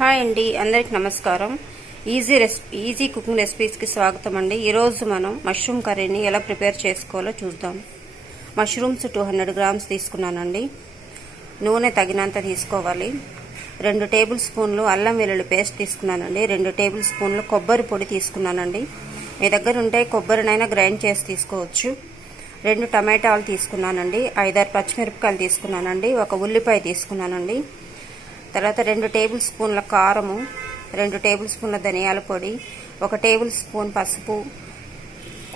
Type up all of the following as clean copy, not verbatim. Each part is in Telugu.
హాయ్ అండి, అందరికి నమస్కారం. ఈజీ కుకింగ్ రెసిపీస్కి స్వాగతం అండి. ఈరోజు మనం మష్రూమ్ కర్రీని ఎలా ప్రిపేర్ చేసుకోవాలో చూద్దాం. మష్రూమ్స్ 200 గ్రామ్స్ తీసుకున్నానండి. నూనె తగినంత తీసుకోవాలి. 2 టేబుల్ స్పూన్లు అల్లం వెల్లుల్లి పేస్ట్ తీసుకున్నానండి. 2 టేబుల్ స్పూన్లు కొబ్బరి పొడి తీసుకున్నానండి. మీ దగ్గర ఉంటే కొబ్బరినైనా గ్రైండ్ చేసి తీసుకోవచ్చు. 2 టమాటాలు తీసుకున్నానండి. 5-6 పచ్చిమిరపకాయలు తీసుకున్నానండి. 1 ఉల్లిపాయ తీసుకున్నానండి. తర్వాత 2 టేబుల్ స్పూన్ల కారము, 2 టేబుల్ స్పూన్ల ధనియాల పొడి, 1 టేబుల్ స్పూన్ పసుపు,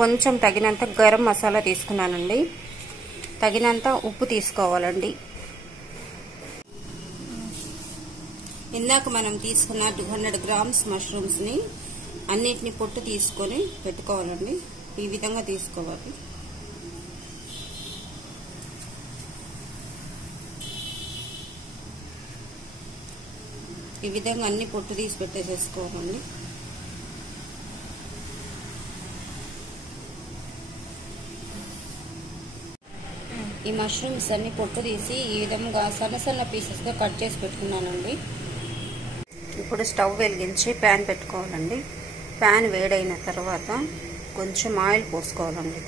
కొంచెం తగినంత గరం మసాలా తీసుకున్నానండి. తగినంత ఉప్పు తీసుకోవాలండి. ఇందాక మనం తీసుకున్న 200 గ్రామ్స్ మష్రూమ్స్ని అన్నిటిని పొట్టు తీసుకొని పెట్టుకోవాలండి. ఈ విధంగా తీసుకోవాలి. ఈ విధంగా అన్ని పొట్టు తీసి పెట్టేసేసుకోవాలండి. ఈ మష్రూమ్స్ అన్ని పొట్టు తీసి ఈ విధంగా సన్న సన్న పీసెస్గా కట్ చేసి పెట్టుకున్నానండి. ఇప్పుడు స్టవ్ వెలిగించి ప్యాన్ పెట్టుకోవాలండి. ప్యాన్ వేడైన తర్వాత కొంచెం ఆయిల్ పోసుకోవాలండి.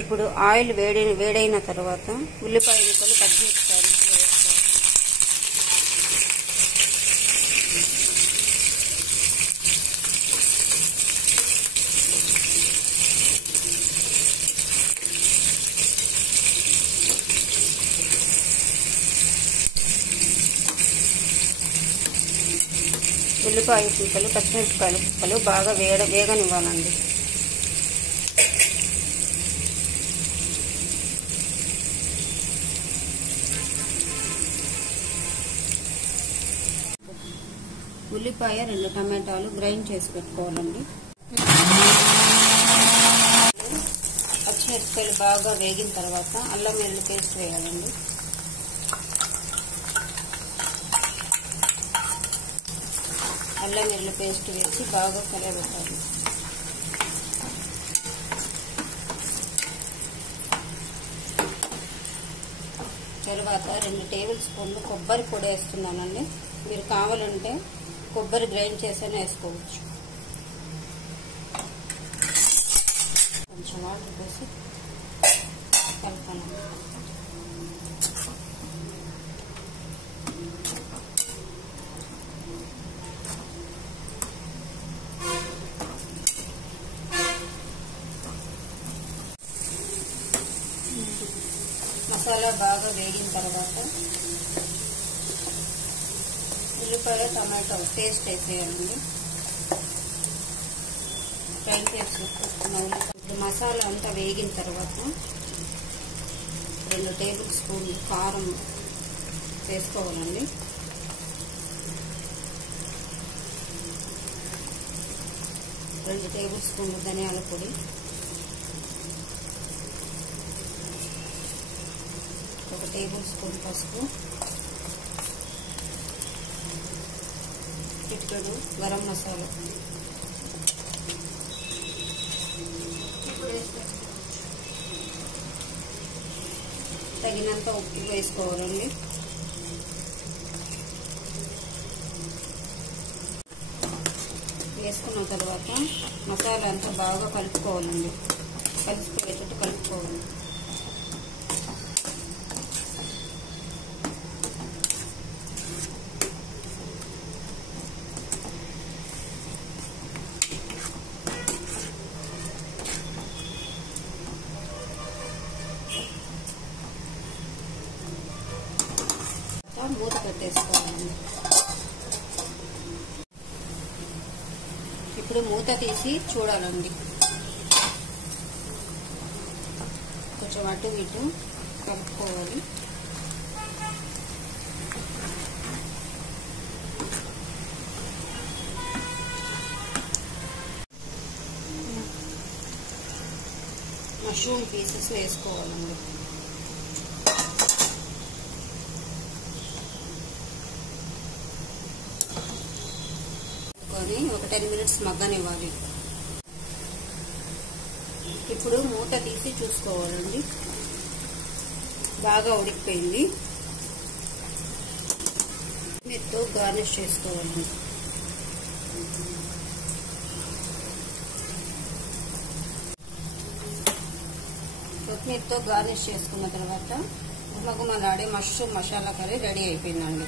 ఇప్పుడు ఆయిల్ వేడైన తర్వాత ఉల్లిపాయ ముక్కలు పచ్చిమిరపకాయలు వేసుకోవాలి. ఉల్లిపాయ ముక్కలు పచ్చిమిరపకాయల ముక్కలు బాగా వేగనివ్వాలండి. ఉల్లిపాయ 2 టమాటాలు గ్రైండ్ చేసి పెట్టుకోవాలండి. పచ్చిమిరపకాయలు బాగా వేగిన తర్వాత అల్లం వెల్లుల్లి పేస్ట్ వేయాలండి. అల్లం వెల్లుల్లి పేస్ట్ వేసి బాగా కలయబెట్టాలి. తర్వాత 2 టేబుల్ స్పూన్లు కొబ్బరి పొడి వేస్తున్నానండి. మీరు కావాలంటే కొబ్బరి గ్రైండ్ చేసైనా వేసుకోవచ్చు. కొంచెం వాటర్ పోసి కలుపుతాను. మసాలా బాగా వేగిన తర్వాత ఉల్లిపాయ టమాటో పేస్ట్ వేసేయాలండి. ఫ్రై చేసి పెట్టుకున్న ఉల్లిపాయ మసాలా అంతా వేగిన తర్వాత 2 టేబుల్ స్పూన్లు కారం వేసుకోవాలండి. రెండు టేబుల్ స్పూన్లు ధనియాల పొడి, 1 టేబుల్ స్పూన్ పసుపు, చిటికెడు గరం మసాలా, తగినంత ఉప్పు వేసుకోవాలండి. వేసుకున్న తర్వాత మసాలా అంతా బాగా కలుపుకోవాలండి. కలిసిపోయేటట్టు కలుపుకోవాలి. మూత పెట్టేసుకోవాలండి. ఇప్పుడు మూత తీసి చూడాలండి. కొంచెం అటు ఇటు కలుపుకోవాలి. మష్రూమ్ పీసెస్ వేసుకోవాలండి. ఒక 10 మినిట్స్ మగ్గనివ్వాలి. ఇప్పుడు మూత తీసి చూసుకోవాలండి. బాగా ఉడికిపోయింది. కొత్తిమీరతో గార్నిష్ చేసుకోవాలండి. కొత్తిమీరతో గార్నిష్ చేసుకున్న తర్వాత గుమగుమలాడే మష్రూమ్ మసాలా కర్రీ రెడీ అయిపోయిందండి.